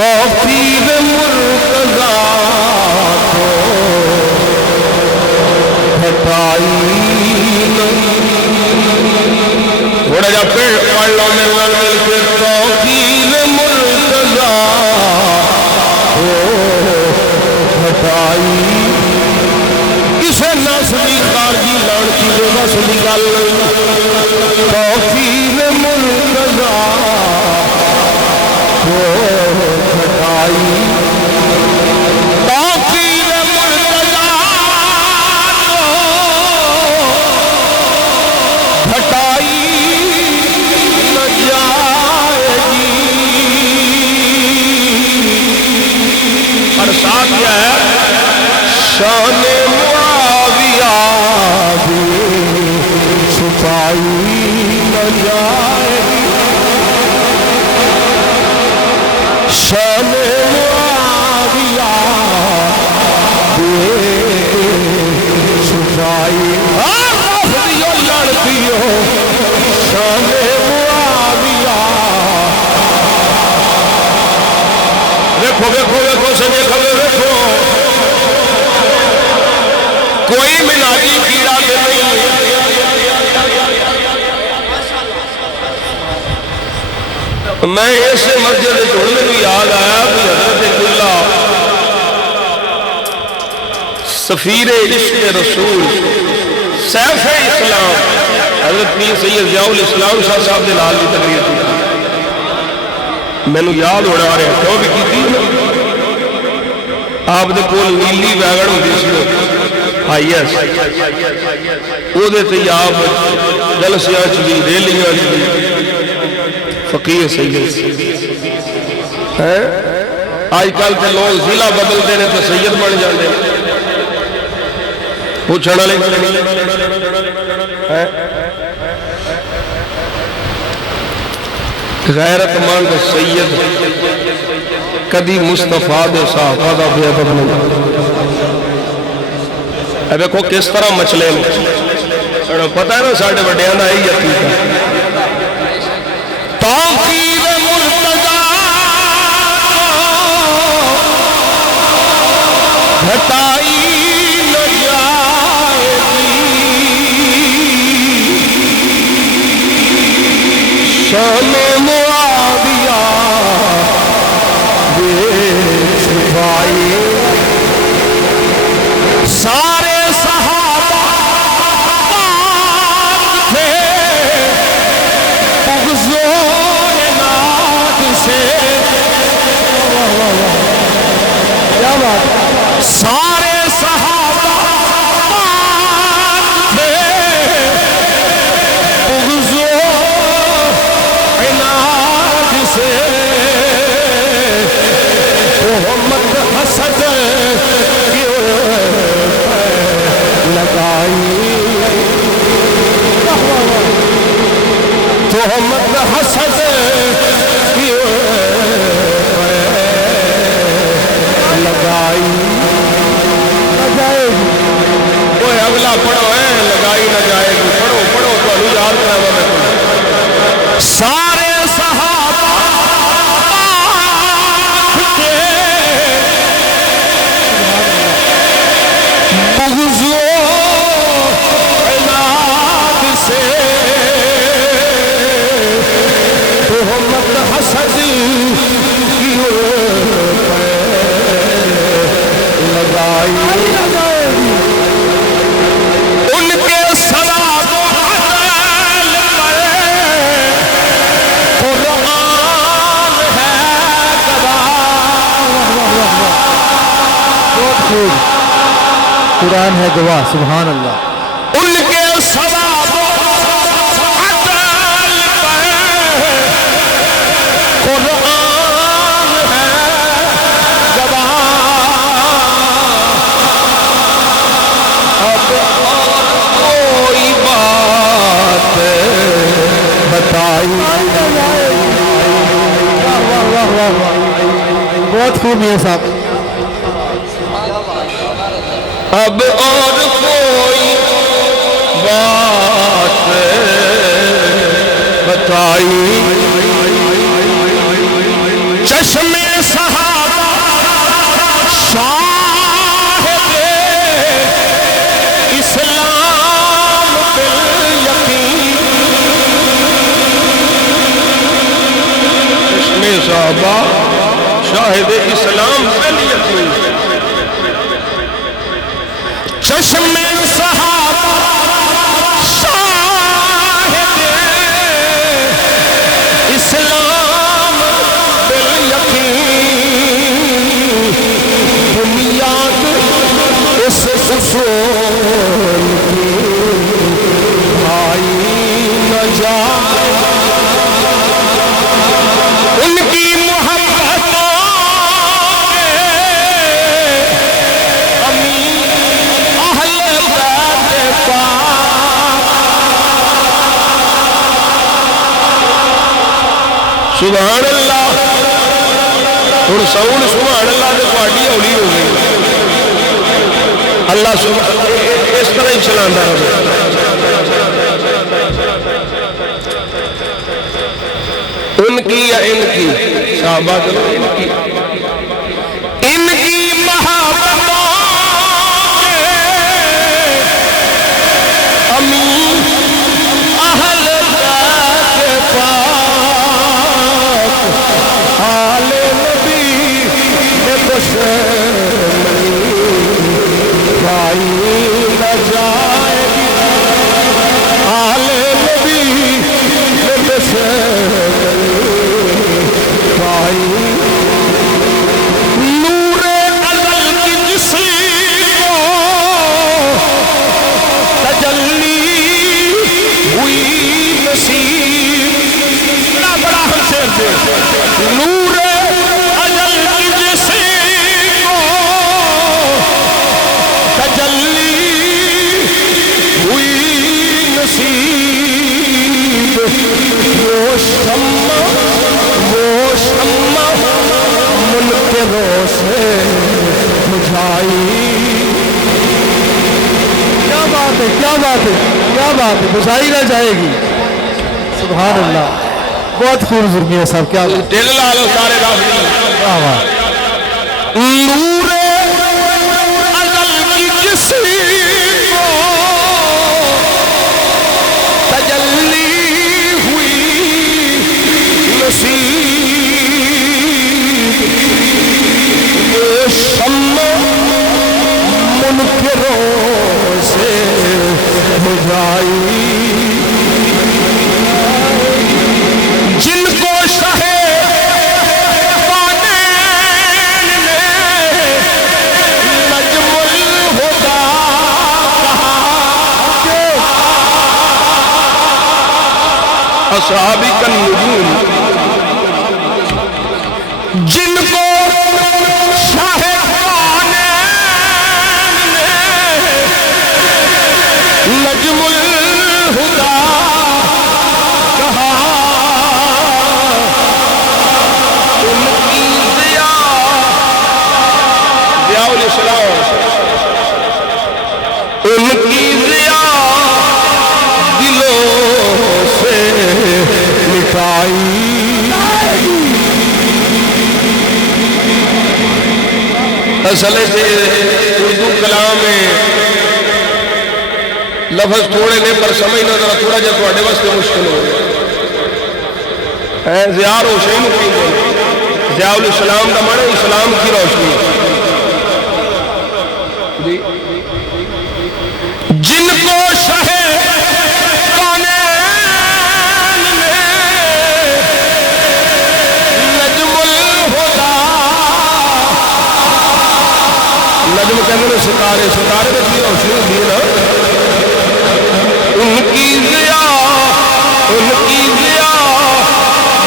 توفیق مرتضی کو ہٹائی تھوڑا جا پڑھ لو میرے نال مل کے توفیق مرتضی کو ہٹائی کسے نسلی خارجی لڑکی دے نسلی گل توفیق مرتضی کو ہٹائی توفیق مرتضی کو ہٹائی نہ جائے گی اور ساتھ کیا ہے شان معاویہ بھی چھپائی نہ جائے گی شان معاویہ بھی چھپائی رفضیو لڑکیو شان معاویہ دیکھو دیکھو دیکھو سجے کھلے دیکھو کوئی مناجی کیڑا کے نہیں میں اس مسجد جڑنے بھی یاد آیا کہ حضرت اللہ سفیر عشق رسول سیف اسلام حضرت پیر سید ضیاء الاسلام شاہ صاحب دے نال دی تقریر کی میں نے یاد ہو رہا ہے کیوں بھی کی تھی آپ دے کول نیلی ویگن ہوتی سی آئی ایس وہ دیتے آپ جلسیاں چلی ریلیاں چلی فقیر سید آج کل تے لوگ ضلع بدلتے ہیں تو سید بن جاتے ہیں پوچھنا لے غیرت مند سید کدی مصطفیٰ دے صحابہ دا بے ادب نہیں اے دیکھو کس طرح مچلے پتہ ہے نا ساڑھے بڑیاں دا ہی عقیدہ توفیق مرتضی ہٹائی نہ جائے گی شان معاویہ بے چھپائی سارے صحابہ تھے بغض و عناد سے کیا بات سارے صحابہ تھے بغض و عناد سے تہمت حسد لگائی تہمت حسد لگائی نہ جائے گی کوئی اگلا پڑھو ہے لگائی نہ جائے گی پڑھو پڑھو تو یاد کرا میں سارے صحابہ تھے بغض و عناد سے تہمت حسد کی لگائی ان کے ثواب و عدل پر قرآن ہے گواہ بہت خوب قرآن ہے گواہ سبحان اللہ ان کے ثواب و عدل پر قرآن ہے گواہ اب اور کوئی بات بتائی بہت خوب ہے صاحب اب اور کوئی بات بتائی چشمے سہا صحابہ شاہد اسلام پہلی یقین چشم صحابہ شاہد اسلام بالیقین بنیاد اس اصول کی بھائی نہ جائے ان کی محبتوں کے امین اہل بیت پاک سبحان اللہ اور سعود سبحان اللہ دے پارٹی اولی ہو گئی اللہ سبحان اس طرح ہی چلانا ہے ان کی یا ان کی صحابہ چلو ان کی محبتوں کے امین اہل بیت پاک آل نبی میں بشر بھائی نہ جائے آل نبی میں بشر نور ازل کی جسی کو تجلی ہوئی نصیب اتنا بڑا ہم شعر دے نور ازل کی جسی کو تجلی ہوئی نصیب وہ شمع منکروں سے بجھائی کیا بات ہے کیا بات ہے کیا بات ہے بجھائی نہ جائے گی سبحان اللہ بہت خوبصورت ہے صاحب کیا دل لالو سارے رافضی کیا بات نور ازل کی کسی کو تجلی ہوئی نصیب منکروں سے بجھائی جن کو شاہ کونین نے نجم الہدیٰ کہا اصحابی النجوم جن کو شاہ نجم الہدیٰ کہا ان کی ضیاء الاسلام ان کی ضیاء دلوں سے مٹائی اصل سے اردو کلام میں لفظ تھوڑے نے پر سمجھنا ذرا تھوڑا جا تھوڑے واسطے مشکل ہو گیا ضیاء روشنی کی ضیاء الاسلام کا معنی اسلام کی روشنی جی جن کو شاہ کونین نے نجم الہدیٰ نجم کہنے میں ستارے ستارے میں کی روشنی دی نا ان کی ضیاء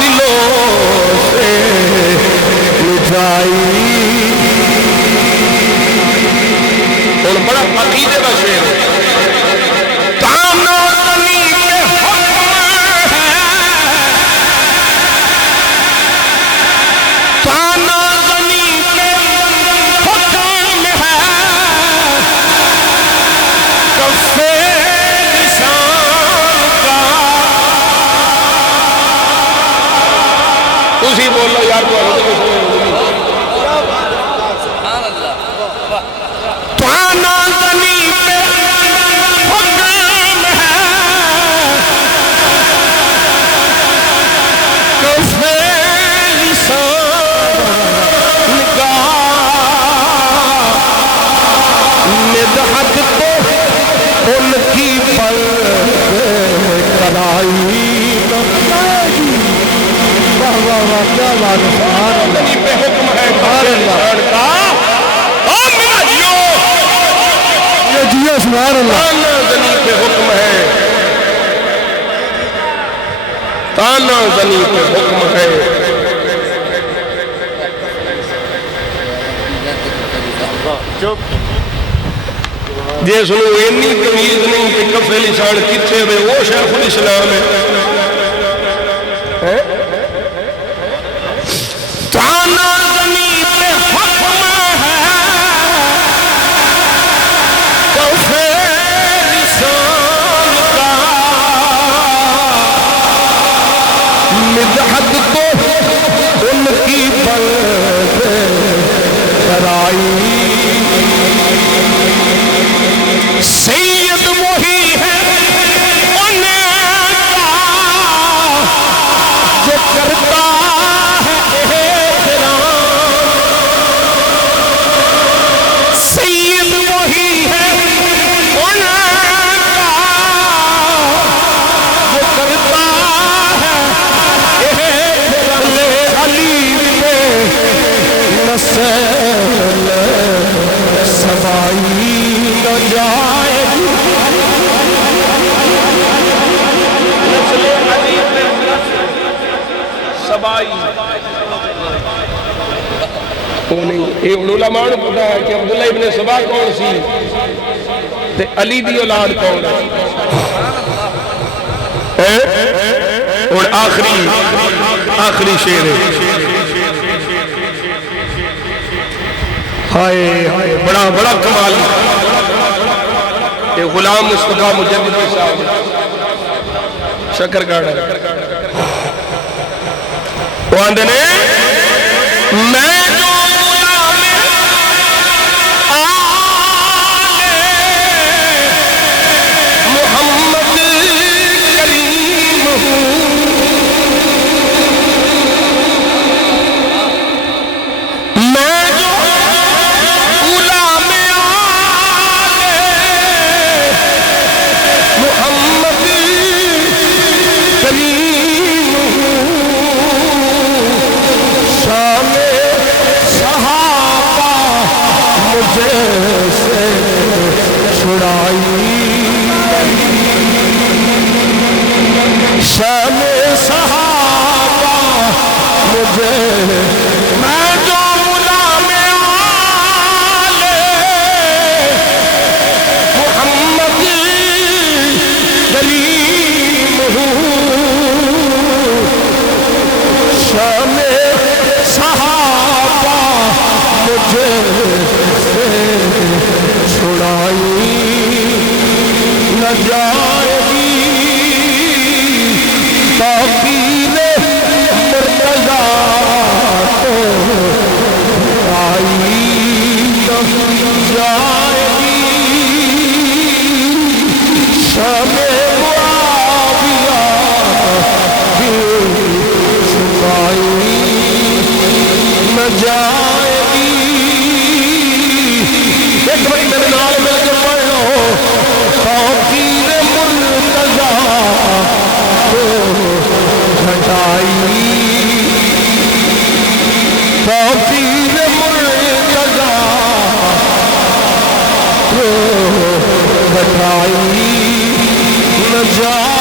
دلوں سے مٹائی اور بڑا عقیدے کا شعر ہے تانا زنی کے حق ہے تانا زنی کے حکم ہے کفے تسی بولو یار توانا زمین پہ حکم ہے کفے لسان کیا بات ہے، سبحان اللہ، زمین پہ حکم ہے سبحان اللہ، کا او میرا جیو یہ جیو سبحان اللہ، تانا زمین پہ حکم ہے، تانا زمین پہ حکم ہے. جے سنو اینی تمیز نہیں کہ کفے لسان کتھے ہوئے وہ شیخ الاسلام ہے. تانا زمین پہ حکم ہے، کفے لسان کا مدحت تو ان کی بلد کرائی، سید وہی ہے ان کا جو کرتا ہے احترام، سید وہی ہے ان کا جو کرتا ہے احترام. علی پہ نسل سبائی نہ جائے گی، نسل علی پہ سبائی وہ نہیں. یہ علماء نے پتا ہے کہ عبداللہ ابن سبا کون سی تے علی دی اولاد کون ہے. اور آخری شعر ہے، ہائے ہائے بڑا بڑا کمال. یہ غلام مصطفیٰ مجدد صاحب شکر گاڑا وہ آندے نے میں جو غلام آل محمد کریم ہوں، میں جو غلام آل محمد کریم ہوں، شان صحابہ مجھے سے چھڑائی، شان صحابہ مجھے، میں جو غلام آل محمد کریم ہوں، شان صحابہ مجھے سے چھڑائی نہ جائے گی، توقیر مرتضیٰ تو آئی نہ جائے گی، شام معاویہ بھی چھپائی نہ جائے گی. ایک بڑی میرے نال مل کے پڑھ لو، توقیر مرتضیٰ کو گھٹائی، توقیر مرتضیٰ کو گھٹائی نہ جائے